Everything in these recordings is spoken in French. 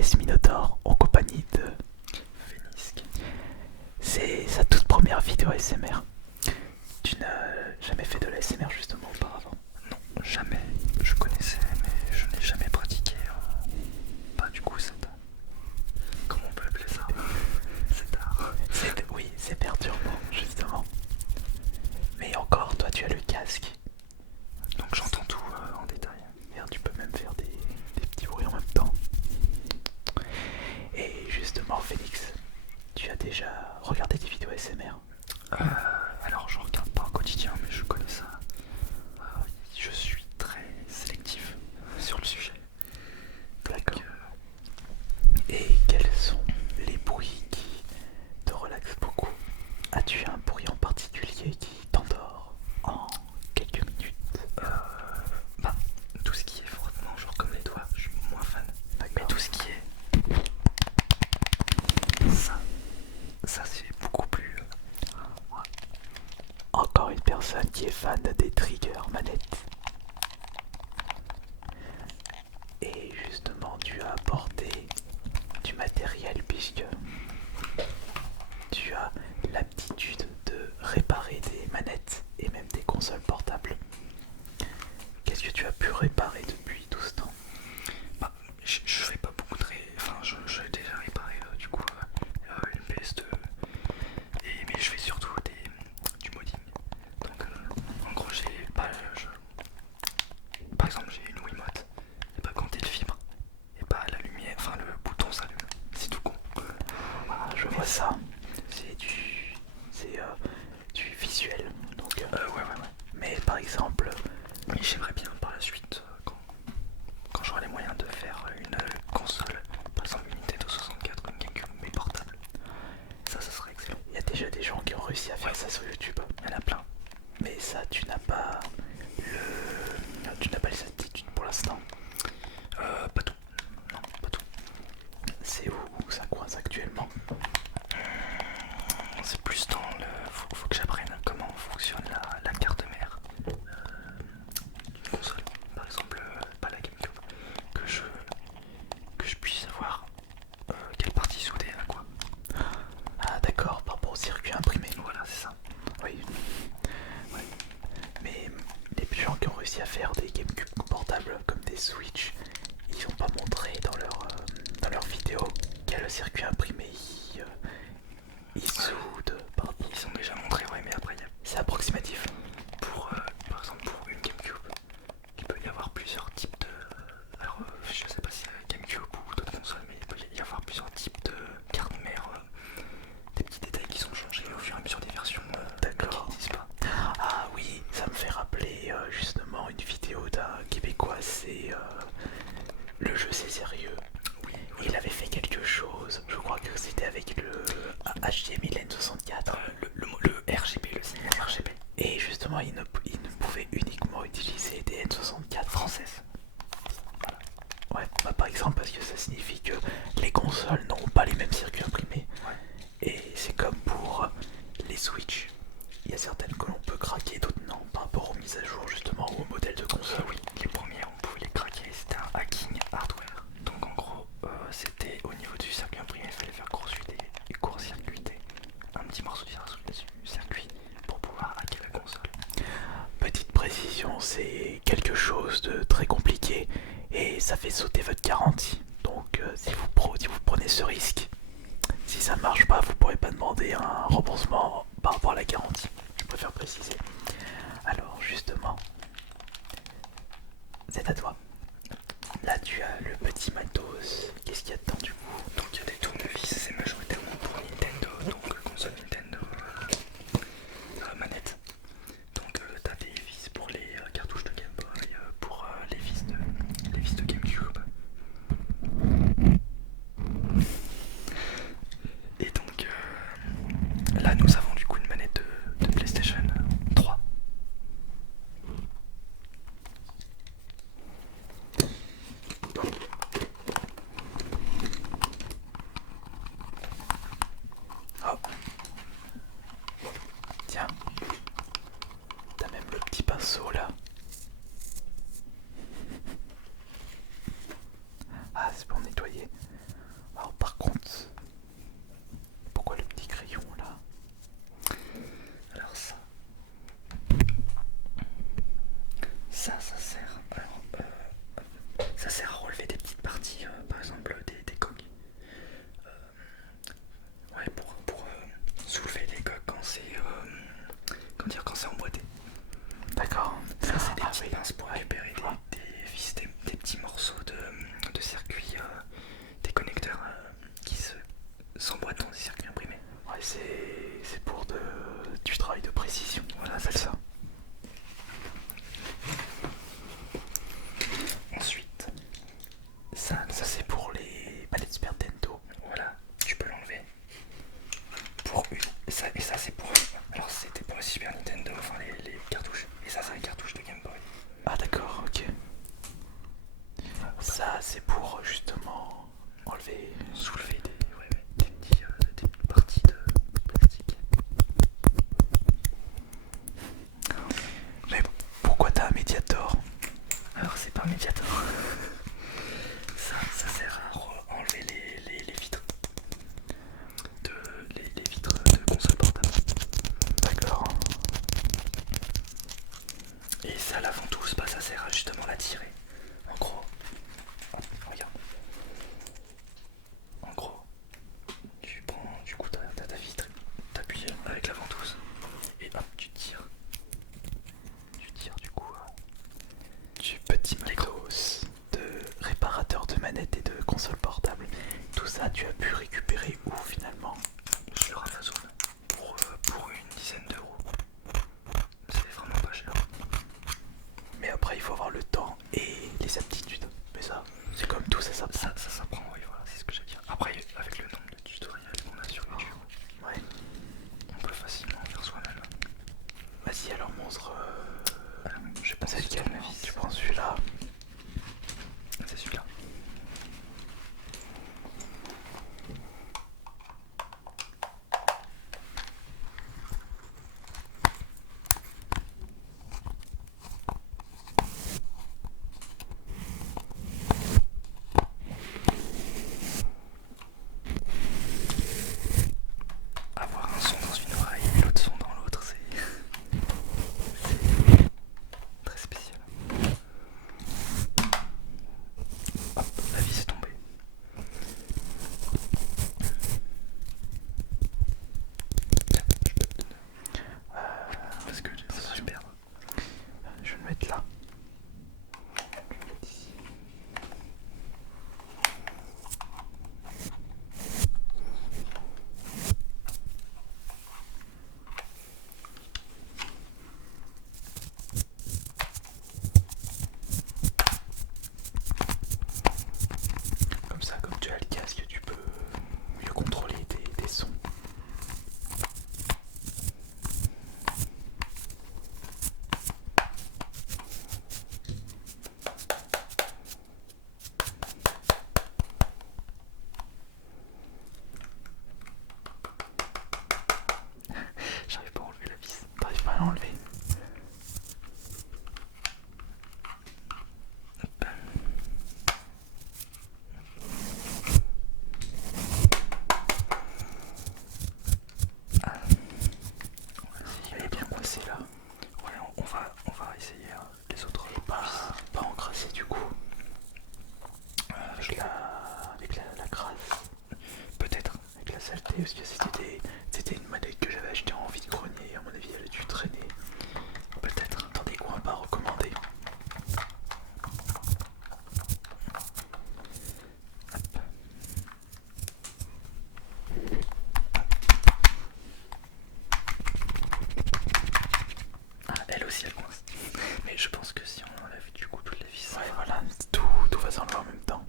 AS Minotaur en compagnie de Fénisque. C'est sa toute première vidéo ASMR. Tu n'as jamais fait de l'ASMR justement auparavant? Non, jamais. Je connaissais, mais je n'ai jamais pratiqué. Pas du coup cette. Comment on peut appeler ça? Cet art. Oui, c'est perturbant justement. Mais encore, toi tu as le casque. Donc j'entends tout en détail. Merde, tu peux même faire des petits bruits en même temps. Et justement, Phoenix, tu as déjà regardé des vidéos ASMR? Alors je regarde pas au quotidien, mais je connais ça. Je suis très sélectif sur le sujet. D'accord. Et quels sont les bruits qui te relaxent beaucoup? As-tu un bruit en particulier qui t'endort en quelques minutes? Bah, tout ce qui est frottement, genre comme les doigts, je suis moins fan. Mais tout ce qui est ça c'est beaucoup plus. Encore une personne qui est fan des triggers manettes. Et justement, tu as apporté du matériel puisque tu as l'aptitude de réparer des manettes et même des consoles portables. Qu'est-ce que tu as pu réparer depuis tout ce temps? Bah, je fais pas beaucoup de enfin, j'ai déjà réparé du coup une PS2. Mais je fais surtout du modding. Donc en gros j'ai pas. Par exemple j'ai une Wiimote. Et bah quand elle fibre, et bah la lumière, enfin le bouton s'allume. C'est tout con. Ah, je vois ça. C'est du visuel. Donc, Ouais. mais par exemple, Mais j'aimerais bien par la suite, quand j'aurai les moyens de faire une console, par exemple une Nintendo 64 ou une GameCube, mais portable. Ça serait excellent. il y a déjà des gens qui ont réussi à faire ça sur YouTube. Il y en a plein. Mais ça, tu n'as pas les aptitudes pour l'instant. Pas tout. Non, pas tout. C'est où ça coince actuellement? C'est plus dans le. Faut que j'apprenne comment fonctionne la carte mère d'une console. Par exemple, pas la GameCube. Que je puisse savoir quelle partie souder à quoi. Ah d'accord, par rapport au circuit imprimé. Voilà, c'est ça. Oui. Ouais. Mais les gens qui ont réussi à faire des GameCube portables comme des Switch, ils n'ont pas montré dans leur vidéo quel circuit imprimé ils soudent. Ils ont déjà montré, ouais, mais après, C'est approximatif. par exemple, pour une GameCube, il peut y avoir plusieurs types de. Alors, je sais pas si c'est GameCube ou d'autres consoles, mais il peut y avoir plusieurs types de cartes mères. Des petits détails qui sont changés au fur et à mesure des versions D'accord. qui n'existent pas. Ah oui, ça me fait rappeler justement une vidéo d'un Québécois, c'est le jeu c'est sérieux. Oui, Il avait fait quelque chose, je crois que c'était avec le HDMI N64. le RGB, le signal RGB. Et justement, il ne pouvait uniquement utiliser des N64 françaises. Ouais, bah par exemple parce que ça signifie que les consoles n'ont pas les mêmes circuits imprimés. Ouais. Et c'est comme pour les Switch. Il y a certaines que l'on peut craquer, d'autres non, par rapport aux mises à jour justement ou au modèle de console. Oui, les premières on pouvait les craquer, c'était un hacking hardware. Donc en gros, c'était au niveau du circuit imprimé, il fallait faire court-circuiter un petit morceau du circuit pour pouvoir hacker la console. Petite précision, c'est quelque chose de très compliqué et ça fait sauter votre garantie. Donc si vous prenez ce risque, si ça ne marche pas, vous ne pourrez pas demander un remboursement par rapport à la garantie. Je préfère préciser. Alors justement, c'est à toi. Là tu as le petit matos. Qu'est-ce qu'il y a dedans du coup? Donc il y a des tournevis, c'est majoritairement pour Nintendo, donc console Nintendo, manette. Donc t'as des vis pour les cartouches de Game Boy, pour les vis de GameCube. Et donc là nous avons du coup une manette de PlayStation 3. Oh, tiens, t'as même le petit pinceau là. Ah, c'est pour nettoyer. Ça sert. Alors, ça sert à relever des petites parties, par exemple des coques. Ouais, pour soulever les coques quand c'est quand c'est emboîté. D'accord. Ça, c'est des Ah petites oui. pinces pour récupérer des vis, des petits morceaux de circuits, des connecteurs qui s'emboîtent dans des circuits imprimés. Ouais, c'est pour du travail de précision. Voilà, On appelle c'est ça. Ensuite, ça C'est pour les palettes Super Nintendo. voilà, tu peux l'enlever. Et ça c'est pour. Alors c'était pour le Super Nintendo, enfin les cartouches. Et ça c'est les cartouches de Game Boy. Ah d'accord, ok. Ça c'est pour justement enlever. Soulever des petites parties de plastique. Mais pourquoi t'as un Mediator? Alors c'est pas un médiator. Ça sert à enlever les vitres. Les vitres de console portable. D'accord. Et ça la ventouse, bah, ça sert à justement la tirer. En gros. Hop, regarde. En gros, tu prends du coup t'as ta vitre, t'appuies avec la ventouse et hop tu tires. Tu tires du coup. Du petit matos de réparateur de manettes et de consoles portables. Tout ça tu as pu récupérer où finalement? Sur Amazon pour une dizaine d'euros. C'est vraiment pas cher. Mais après il faut avoir le temps et les aptitudes. Mais ça, c'est comme tout, ça s'apprend. Ça s'apprend, oui voilà, c'est ce que j'allais dire. Après avec le nombre de tutoriels qu'on a sur YouTube, Ouais. on peut facilement faire soi-même. Vas-y alors monstre. Je pense C'est lequel? tournevis. Tu prends celui-là. C'est celui-là. Avoir un son dans une oreille et l'autre son dans l'autre, c'est très spécial. Hop, la vis est tombée. Tiens, je peux te donner. Parce que ça va se perdre. Je vais le mettre là. Comme ça, comme tu as le casque, tu peux mieux contrôler tes sons. J'arrive pas à enlever la vis. T'arrives pas à l'enlever? Hop. Ah. Elle est bien coincée là. Ouais, on va essayer les autres Et pas encrassée du coup. Avec la crasse. peut-être. Avec la saleté, parce que c'était une manette que j'avais achetée en vide-grenier. À mon avis, elle a dû traîner. Peut-être. Dans des coins pas recommandés. Ah, elle aussi elle coince. Mais je pense que si on enlève du coup toutes les vis. Ouais, voilà, tout va s'enlever en même temps.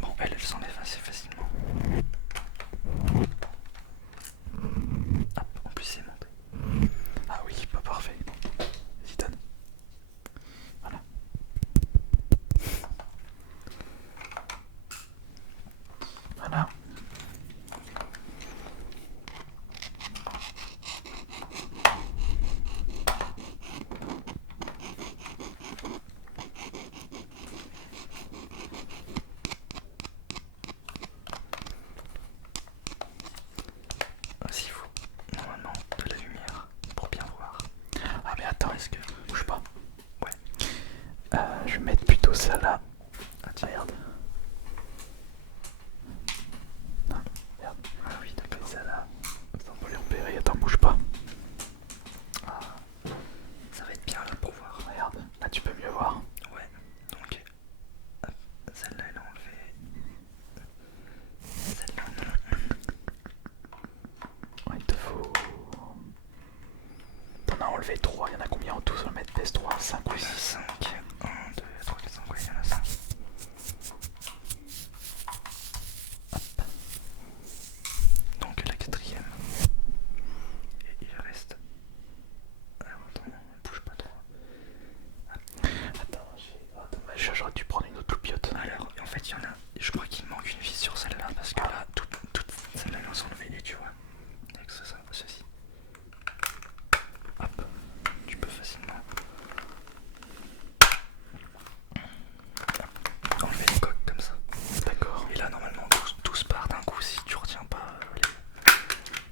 Bon, elle s'enlève assez facilement. Hop, en plus c'est monté. Ah oui, pas parfait. Vas-y, donne. Voilà. Voilà. fait, il y en a. Je crois qu'il manque une vis sur celle-là parce que là, toutes celles-là elles sont enlevées, tu vois. Avec ceci. Hop, tu peux facilement enlever les coques comme ça. D'accord. Et là, normalement, tous part d'un coup si tu retiens pas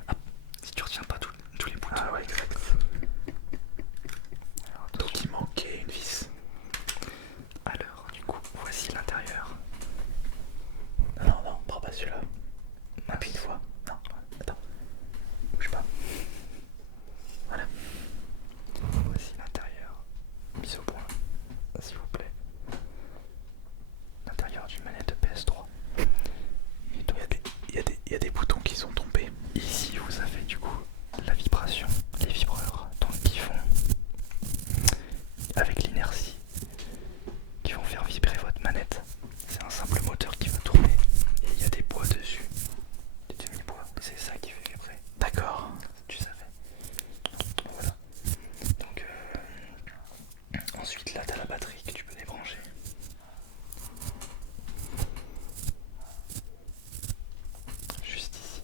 Hop, si tu retiens pas tous les boutons. Ah ouais, exact. Donc il manquait une vis. Alors, du coup, voici l'intérieur. Non, prends pas celui-là. Appuie une fois. Non, attends. Bouge pas. Voilà. Voici l'intérieur. Mise au point, s'il vous plaît. L'intérieur d'une manette de PS3. Et donc, Il y a des boutons qui sont tombés. ici, vous avez du coup la vibration, les vibreurs donc, qui font, avec l'inertie, qui vont faire vibrer votre manette. C'est un simple moteur qui va tourner. Et il y a des bois dessus. Des demi-bois. C'est ça qui fait vibrer. D'accord. Tu savais. Voilà. Donc, ensuite, là, t'as la batterie que tu peux débrancher. Juste ici.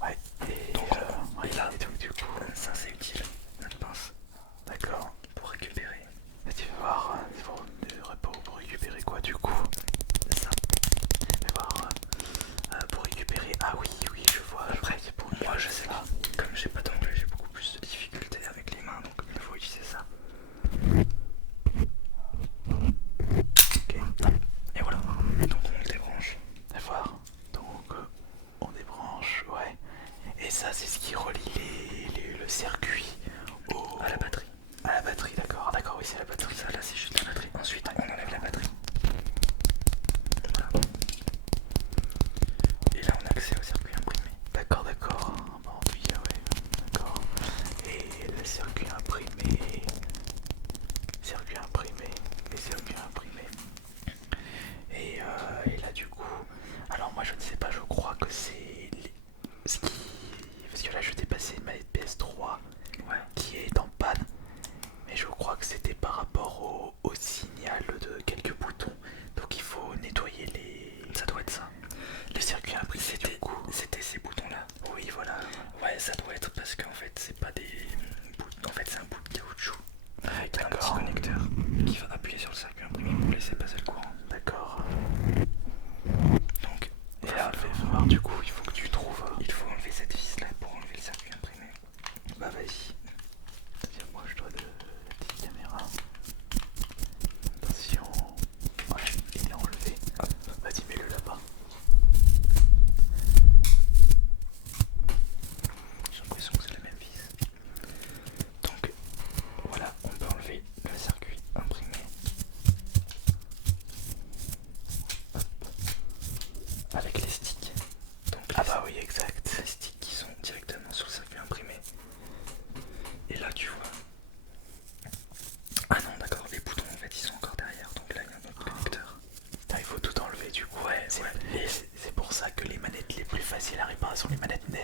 Ouais. Et, Donc, ouais, et là, et donc, du coup. ça c'est utile, notre pince, D'accord. pour récupérer Et tu vas voir, pour récupérer quoi du coup? ça. Tu vas voir, pour récupérer. Ah oui, je vois. Après, c'est pour moi je sais ça. que comme j'ai pas d'anglais, j'ai beaucoup plus de difficultés avec les mains, donc il faut utiliser ça. Ok. Et voilà, donc on le débranche. Tu vas voir. Donc, on débranche, ouais. Et ça, c'est ce qui relie le circuit À la batterie. à la batterie, d'accord. D'accord, oui, c'est la batterie. Ça là c'est juste la batterie. Ensuite on enlève la batterie. Voilà. Et là on a accès au circuit imprimé. D'accord. Bon, oui, ouais, d'accord. Et le circuit imprimé. Et là, du coup. Alors, moi, je ne sais pas, je crois que c'est. Ce qui. Parce que là, je t'ai passé une manette PS3 Ouais. qui est en panne. Mais je crois que c'était par rapport au signal de quelques boutons. Donc, il faut nettoyer Ça doit être ça. le circuit imprimé. Du coup. C'était ces boutons là. Oui, voilà. Ouais, ça doit être parce qu'en fait c'est pas des bouts. En fait c'est un bout de caoutchouc avec un petit D'accord. connecteur qui va appuyer sur le circuit imprimé pour laisser passer le courant. D'accord. Donc, Et là, fais voir, du coup, il faut que tu trouves. il faut enlever cette vis là pour enlever le circuit imprimé. Bah, vas-y. Tiens-moi, je dois de la petite caméra. Attention. Ouais, il est enlevé. Hop. Vas-y, mets-le là-bas. J'ai l'impression que c'est la même vis. Donc voilà, on peut enlever le circuit imprimé. Hop. Avec les sticks. Donc Ah bah oui, exact. les sticks qui sont directement sur le circuit imprimé. Et là tu vois. Ah non d'accord, les boutons en fait ils sont encore derrière. Donc là il y a un autre connecteur. Putain, il faut tout enlever du coup. Ouais. C'est pour ça que les manettes les plus faciles à réparer sont les manettes NES.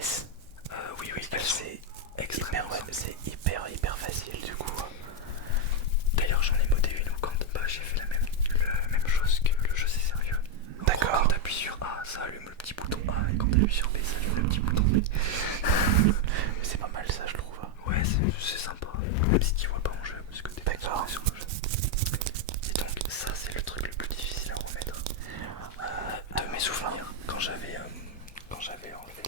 Oui, elles sont C'est extrêmement simples. c'est hyper facile du coup. D'ailleurs j'en ai modé une où quand j'ai fait la même chose que le jeu c'est sérieux. En gros, D'accord. quand t'appuies sur A, ça allume le petit bouton A, et quand t'appuies sur B, ça allume le petit bouton B. C'est pas mal ça, je trouve. Ouais, c'est sympa, même si tu vois pas en jeu, parce que t'es pas D'accord. sur le jeu. Et donc ça c'est le truc le plus difficile à remettre. De mes souvenirs, quand j'avais enlevé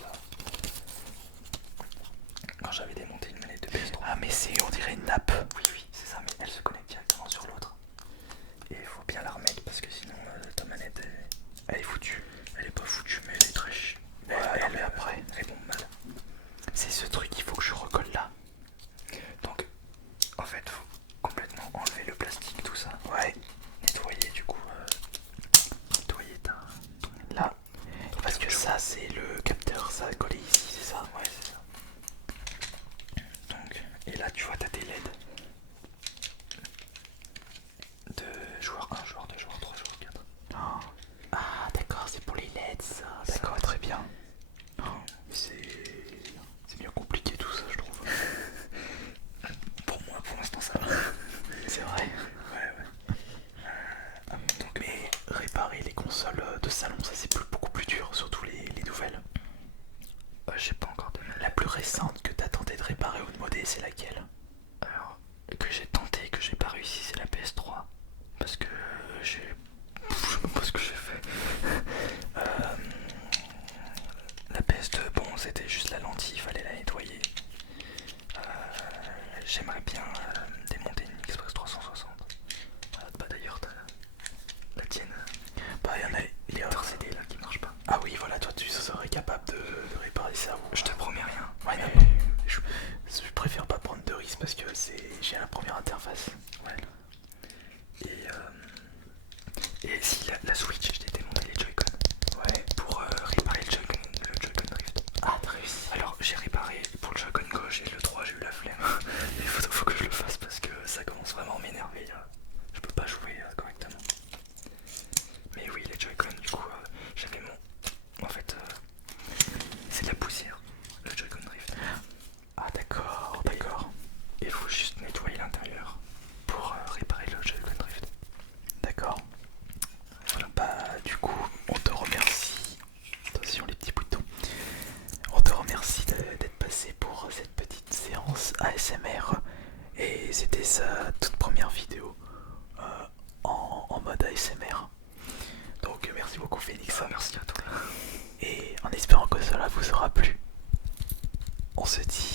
salon, ça c'est beaucoup plus dur, surtout les nouvelles. J'ai pas encore de... La plus récente que t'as tenté de réparer ou de modder, c'est laquelle? Alors, que j'ai tenté, que j'ai pas réussi, c'est la PS3. Parce que j'ai... Je sais même pas ce que j'ai fait. La PS2, bon, c'était juste la lentille, il fallait la nettoyer. J'aimerais bien démonter une Xbox 360. Bah d'ailleurs, t'as la tienne. Bah il y en a... Il y a... CD là qui marche pas. Ah oui, voilà, toi tu serais capable de réparer ça. Ou... Je te promets rien. Ouais, mais... non, je préfère pas prendre de risques parce que j'ai la première interface. Ouais. Et si la Switch, j'ai démonté les Joy-Con. Ouais. Pour réparer le Joy-Con Drift. Ah, t'as réussi. Alors j'ai réparé pour le Joy-Con gauche et le 3 j'ai eu la flemme. Il faut que je le fasse parce que ça commence vraiment à m'énerver. Je peux pas jouer correctement. Mais oui, les Joy-Con, du coup, j'avais mon... En fait, c'est de la poussière, le Joy-Con Drift. Ah d'accord, d'accord. Et il faut juste nettoyer l'intérieur pour réparer le Joy-Con Drift. D'accord. Voilà, bah du coup, on te remercie. Attention les petits boutons. On te remercie d'être passé pour cette petite séance ASMR. Et c'était sa toute première vidéo en mode ASMR. Donc merci beaucoup Phoenix. Merci à toi. Et en espérant que cela vous aura plu, on se dit